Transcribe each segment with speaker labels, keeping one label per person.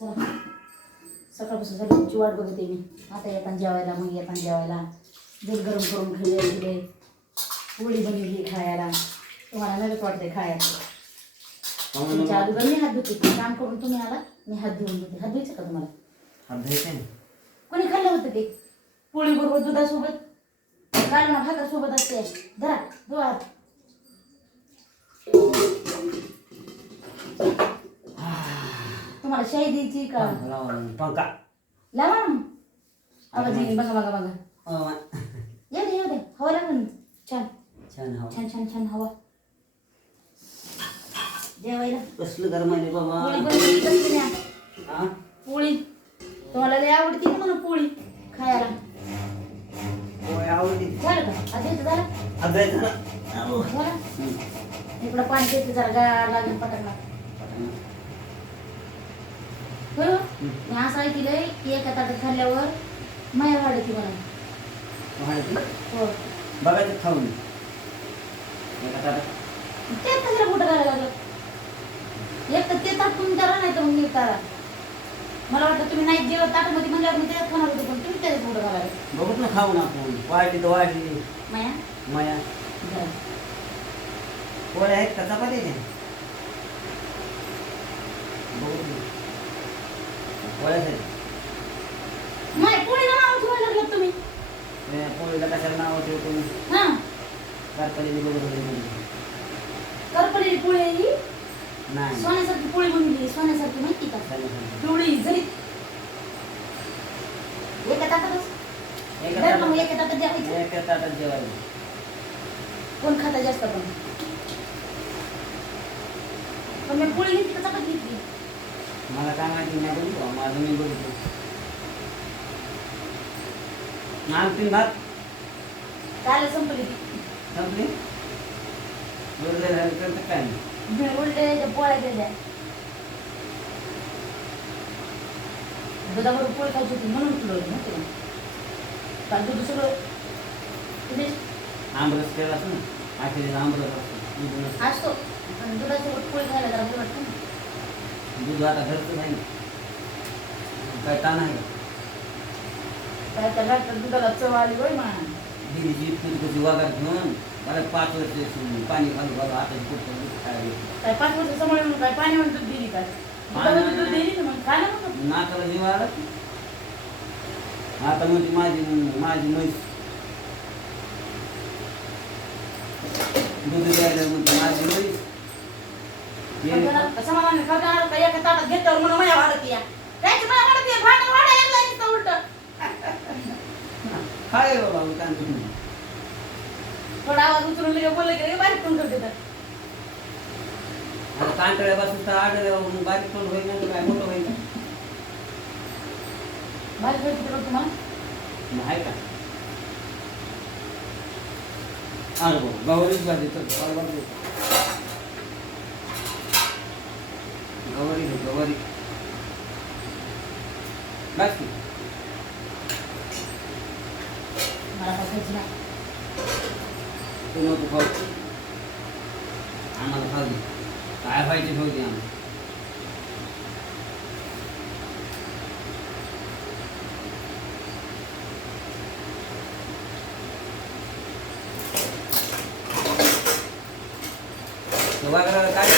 Speaker 1: चला. सकाळपासून झाली तुमची वाट बघते मी. आता येताना जेवायला मग येताना जेवायला. दूध गरम करून ठेवले दिले पोळी बनवली खायला. तुम्हाला नरच वाटते खायला. तुमच्या अगोदर मी हात धुते. काम करून तुम्ही आला मी हात धुवून देते. हात धुवायचं का तुम्हाला? कोणी खाल्लं होतं ते? पोळी बरोबर दुधासोबत? काल ना भातासोबत असते. धरा धुवा तुम्हाला द्यायची का?
Speaker 2: पंखा लावा ना,
Speaker 1: आवाज येईल बघा बघा बघा.
Speaker 2: अं,
Speaker 1: येऊ दे येऊ दे. हवा लागून छान.
Speaker 2: छान हवा.
Speaker 1: छान छान छान हवा. जेवायला.
Speaker 2: कसलं गरम आहे रे बाबा.
Speaker 1: पोळी बनवली कसली न्या
Speaker 2: हा?
Speaker 1: पोळी. तुम्हाला लय आवडती ना म्हणून पोळी खायला.
Speaker 2: पोळी आवडली
Speaker 1: झालं का? आता इथं झालं?
Speaker 2: हम्म.
Speaker 1: इकडं पाणी घेतलं जरा गार लागेल पटाकला मी असं ऐकलंय की एका ताटात खाल्ल्यावर माया वाढते मला
Speaker 2: वाढत? ना?
Speaker 1: हो
Speaker 2: बघायचं खाऊन. एका ताटात.
Speaker 1: ते कशाला कुठं करायला लागलं. एक तर ते ताट तुम्ही करा नाही तर मग मी करा. मला वाटतं तुम्ही नाही जेवण ताटामध्ये म्हणल्यावर मी त्याच्यात खाणार होते पण तुम्ही त्याच्यात कुठं घालायला
Speaker 2: बघूत ना खाऊन आपण. वाढली तर वाढली.
Speaker 1: माया?
Speaker 2: माया.
Speaker 1: जरा.
Speaker 2: पोळ्या आहेत का चपाती आहे बघू ना. आहेत
Speaker 1: नाही पोळीला नाव ठेवायला लागलं तुम्ही.
Speaker 2: पोळीला कशाला नाव ठेवतो मी
Speaker 1: हा. करपलेली पोळी आहे ही?
Speaker 2: नाही.
Speaker 1: सोन्यासारखी पोळी बनवली सोन्यासारखी माहिती का?
Speaker 2: चालेल, चालेल.
Speaker 1: पिवळी जरी एका ताटातच.
Speaker 2: एका
Speaker 1: धर मग
Speaker 2: ताटात-
Speaker 1: एका ताटात जेवायचं.
Speaker 2: एका ताटात जेवायला
Speaker 1: कोण खाता जास्त पण पण मी पोळी घेतली का चपाती.
Speaker 2: मला काय माहिती नाही बघितलं. माझं मी बघितलं. आणखीन भात
Speaker 1: काल संपली.
Speaker 2: संपली? बरोबर झालं तर काय नाही
Speaker 1: त्या पोळ्या केल्या. दुधाबरोबर पोळी खायची होती म्हणून तुला माहिती का काल दूध सगळं तुम्ही
Speaker 2: आंबरस केला असं ना? आखिरी आंबरस असतो.
Speaker 1: असतो. पण दुधासोबत पोळी खायला ना
Speaker 2: दूध आता घरचं आहे ना काय ताण आहे?
Speaker 1: काय त्या घालतात दुधाला चव आली होय मा.
Speaker 2: दिदीची कशी वागार घेऊन मला पाच वर्ष पाणी घालू घालू आता कुठं दूध खायला.
Speaker 1: काय पाच वर्ष समोर म्हणून काय पाणी म्हणून दूध दिली काय? दुधामध्ये दूध दिली ना मग काय ना मग
Speaker 2: नाकाला जीव आला की. आता म्हणजे माझी माझी म्हैस. दूध द्यायला म्हणते माझी म्हैस.
Speaker 1: समाधान खाणार का एका ताटात घेतल्यावर म्हणून माझ्या वाढत या त्याची माझ्या वाढत या भांडण वाढायला लागलं उलट।
Speaker 2: काय आहे बाबा काय नाही.
Speaker 1: थोडा आवाज उचलून लगे बोलले की लगे बारीक तर.
Speaker 2: आता कांटाळ्यापासून तर आढळल्या बारीक पण होईल ना काय मोठं होईल?
Speaker 1: बारीक ठेवते तर तुम्हाला
Speaker 2: नाही का? अरे बाबा गवारीच भाजी तर बरोबर दे. गवारी घे गवारी बस की.
Speaker 1: मला बसायची नाही
Speaker 2: तू नको खाऊ आम्हाला खाऊ दे काय व्हायचे खाऊ दे आम्हाला वागराला काय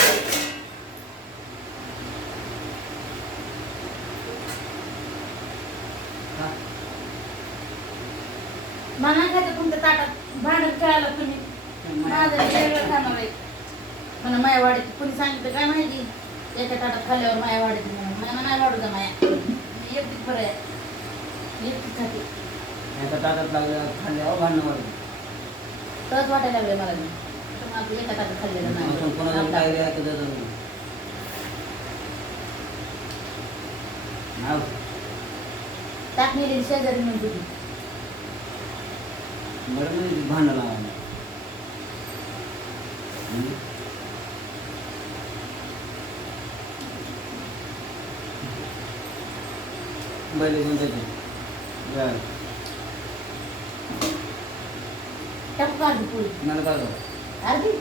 Speaker 2: हा
Speaker 1: नाही खायचं तुमच्या ताटात भांडण खेळायला तुम्ही. माझं वेगळं खाणार आहे. माया वाढते कोणी सांगितलं काय माहिती? एका ताटात खाल्ल्यावर माया वाढते म्हणून. मला नाही वाढू द्या माया. मी एकटीच बरं आहे. एकटीच खाते.
Speaker 2: एका ताटात लागलं खाल्ल्यावर भांडणं वाढलं
Speaker 1: तरच वाटायला लागले मला मी एका ताटात खाल्लेलं
Speaker 2: कोणाला
Speaker 1: नाही.
Speaker 2: काय. नाव?
Speaker 1: ताट नेलेली शेजारी म्हणत होती
Speaker 2: बरं म्हणजे भांडण लावायला. बैल घेऊन बरं.
Speaker 1: पोळी
Speaker 2: मला?
Speaker 1: अर्धी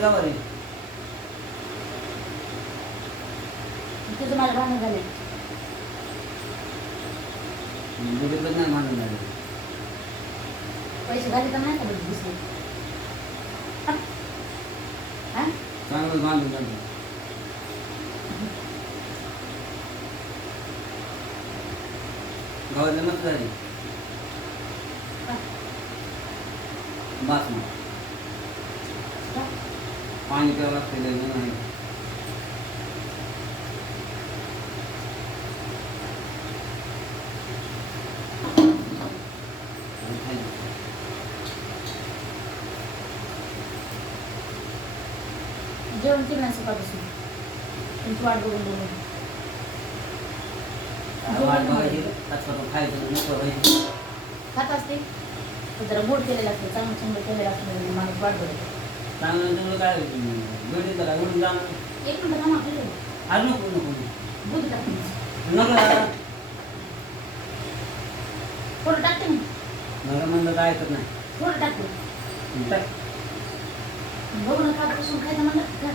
Speaker 2: का बरे
Speaker 1: तुझं मला भांडण झाले
Speaker 2: बघितलं नाही मानून झालं
Speaker 1: पैसे झाले तर नाही का बघ दिसले हा? हा?
Speaker 2: चांगलं बांधून झालं गावातलं मस्त झाली.
Speaker 1: हा?
Speaker 2: पाणी प्यावं लागतं लय
Speaker 1: जेवण केलं नाही सकाळपासून तुमची वाट बघून बघून.
Speaker 2: काय वाट बघायची. तात्पुरतं खायचं नको व्हायची.
Speaker 1: खात असते. पण जरा गोड केलेलं असतं. चांगलं चांगलं केलेलं असतं म्हणजे माणूस वाट बघतो
Speaker 2: चांगलं चांगलं काय त्याला जाणं?
Speaker 1: एक मिनिट थांबा आपल्याला
Speaker 2: आज नको नको.
Speaker 1: दूध
Speaker 2: नको दादा.
Speaker 1: थोडं टाकते मी.
Speaker 2: नका म्हणलं तर ऐकत नाही.
Speaker 1: थोडं टाकते.
Speaker 2: टाक.
Speaker 1: बघून खात बसून खायचं म्हणलं का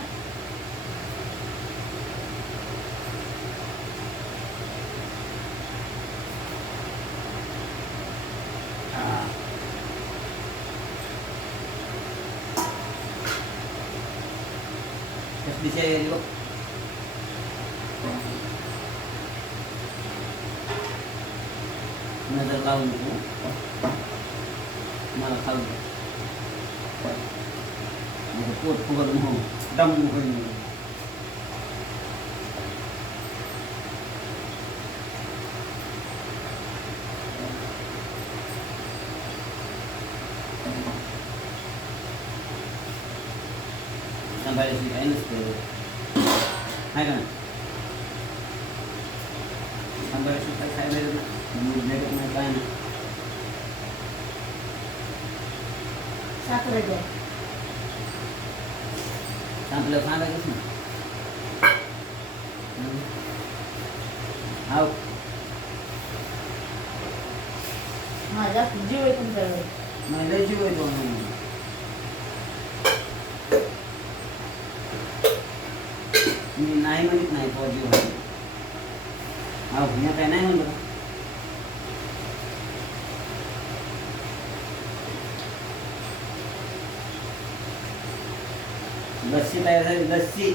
Speaker 2: कसली शाही आली बघ नजर लावून नको मला खाऊ दे माझं पोट फुगल हो दम होईल सांभाळायची काही नसतं आहे का नाही सांभाळायची काय खायला भेटत नाही मूड भेटत नाही काय नाही
Speaker 1: साखर द्या
Speaker 2: संपलं सांगायचंच ना
Speaker 1: हा जास्त जीव आहे तुमच्याकडे
Speaker 2: लय जीव येतो मी नाही म्हणत नाही जीव आहे. मी काय नाही म्हणलं लस्सी तयार झाली लस्सी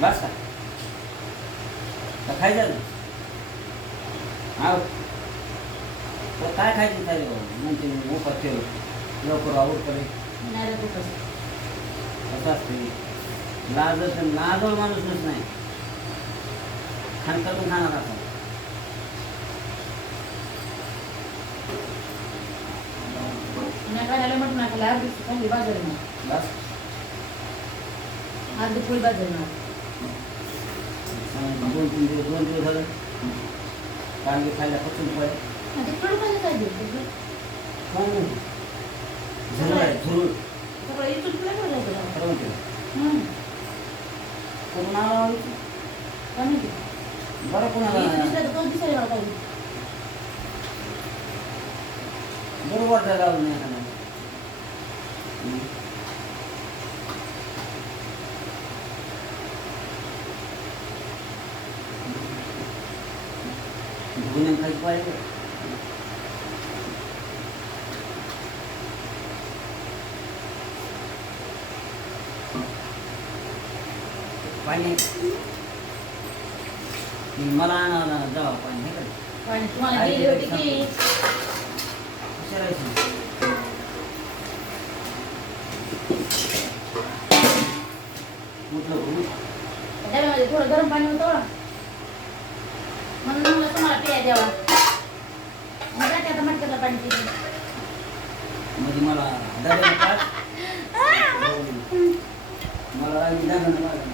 Speaker 2: बस का का खायचं ना हाव तर काय खायचं काय म्हणते मोफत ठेव लवकर आवड करे
Speaker 1: नाही रे कुठं
Speaker 2: असं असते लाजत लाजवर माणूसच नाही. खाण करून खाणार
Speaker 1: ना
Speaker 2: बस.
Speaker 1: ना
Speaker 2: दोन तीन दिवस दोन दिवस झालं. कांदे खायला पचून पडे झुरळ झुरळ.
Speaker 1: सगळं इथून तुला काय जायचं
Speaker 2: खरं म्हणते
Speaker 1: हम्म
Speaker 2: करून आला
Speaker 1: काय माहिती
Speaker 2: बरं
Speaker 1: इथून
Speaker 2: कोणाला
Speaker 1: दिसलं तर कोण दिसायला मला काही
Speaker 2: बरोबर जागा नाही एखादा. हम्म. पाणी मला आणावं जावं पाणी हे का
Speaker 1: आणि तुम्हाला गेली होती की
Speaker 2: विचारायचं उठलं उठ
Speaker 1: डब्यामध्ये थोडं गरम पाणी होतं म्हणून म्हणलं तुम्हाला पिया द्यावा मग जाते आता मटक्यातलं पाणी पिते
Speaker 2: म्हणजे मला डब्याला पाच मला राहिली डब्याला पाच